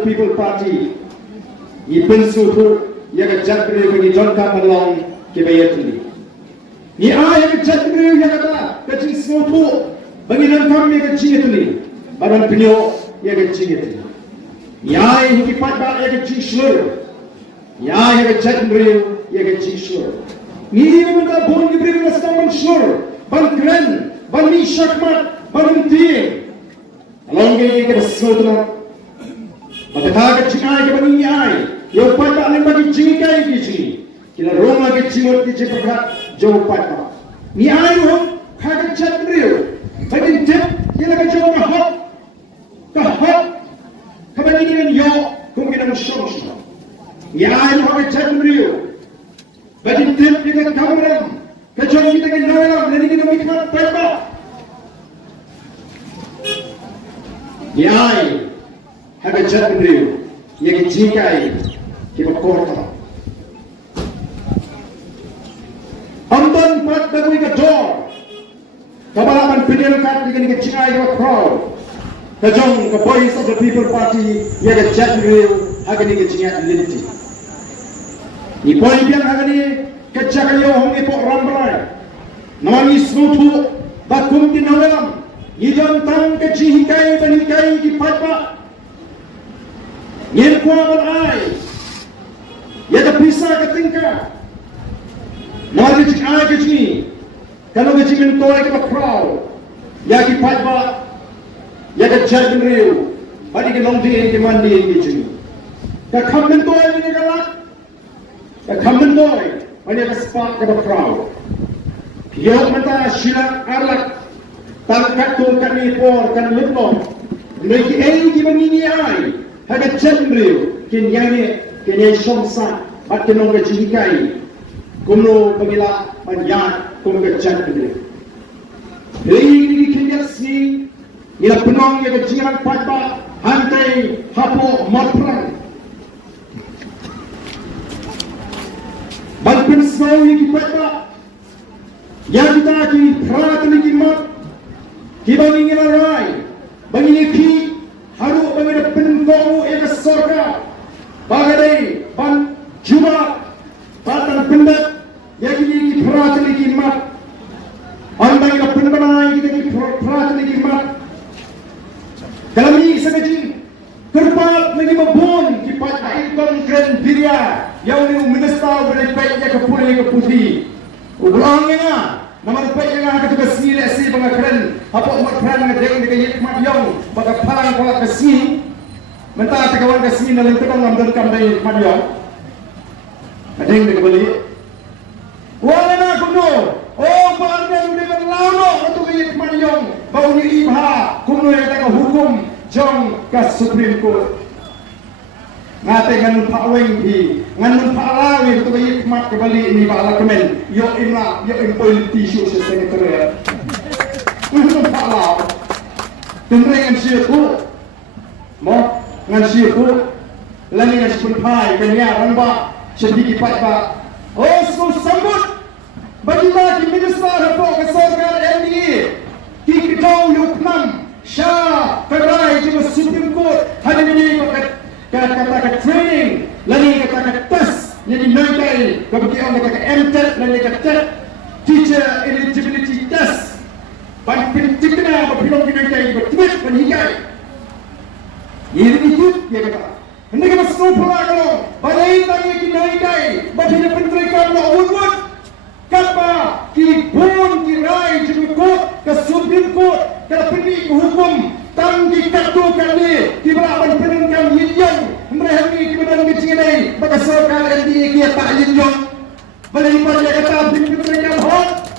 the People Party i pensu tu ya ga jatri bagi jonka malong ke bayatli ni ya ga jatri ya ga ka cing smotu bagi nan kam ya ga cingitli baran pinyo ya ga cingitli ni ya ki pat ba ya ga cing slur ya ga jatri ya ga cing slur ni ni menda bon ki beri na stamon slur ban kren ban ni shakmat ban ti along ke smotu na Pagkatagad singay ka bang iyay, yung pata aling bagi jingikay kisi, kila Roma ke jingot ki jipaghat, jo pata. Ni ay ho, kagad chat riyo, bagin tip, kila ka jo kahap, kabaningin yo, kung ginang siyong. Ni ay ho kagad chat riyo, bagin tip, kila kamaram, kajong kita kinawalam, nanigin ang ikmat pata. Ni ay, haga jatri yang jikai kita kota. Anton pat dagui ka door. Kabalaman pinil kat dengan ke jikai ka crowd. Kajong ka Voice of the People Party yang jatri haga ni ke jikai linti. Ni boy biang haga ni ke jakayo hong ipo rambalai. Namangi smutu bakum tinawalam. Idon tang ke jikai banikai ki patpa. Yen kuaman ay, yada pisa ka tingka, nari cik ay ka cini, kalau ka cik mentoy ka crowd, yaki patba, yada jadin riyo, padi ka nongdiin ka mandiin ka cini. Ka kam mentoy ni ka lak, ka kam mentoy, padi ka spak ka crowd. Kiyok mata silak arlak, tangkat tu kan ipor kan lutong, lagi ay ki mangini ay. Haga cendri kenyane kenye somsa at kenong kajikai kuno pagila panjat kuno cendri hei kenyasni ila penong ya kajiran patba hantai hapo matran balpen snow ki patba ya kita ki prat ni ki mat ki bangin rai bangin ki haru bangin penfau ega sorga bagadai ban juma patan pendat yagi ki pratli ki mat andai la penbanai ki pratli ki mat kalami sagaji kerpat lagi babon ki pat aikon kren biria yang ni minister berdebat ya ke puri ke putih ulangnya naman pa yang akan kita sila si mga kren apa umat kren nga deng nga yikmat yung baka parang wala kasi menta tagawan kasi na lang tutong namdan kam na yikmat yung adeng nga bali wala na kuno oh parang nga nga lalo ito nga yikmat yung bauni ibha kuno yung taga hukum jong ka Supreme Court ngate nganun paaweng hi nganun paalawi ito kayo mat kabali ni baala kemen yo imla yo politician sa sekretariat nganun paalaw tinrengan siya ko mo ngan siya ko lani nga siya pai kanya ramba siya dikipat ba oh so sambut bagila ki minister po kasarkar NDA ki kitaw yuknam siya karay sa Supreme Court hadin ni kata training, lagi kata test, jadi nanti kemudian kata MTET, lagi kata teacher eligibility test. Banyak pentingnya berpilih kita ini bertemu berhikai. Ini itu dia kata. Hendak kita semua pulang kalau badai tanya kita hikai, badai penterikan nak urut. Kapa kibun kirai jengkut ke Supreme Court ke pendik hukum tanggi kartu kali kiberapan penengkan yinjong mereka ni kemudian kecilai maka serkal NDA kia tak yinjong balik pada kata penterikan hot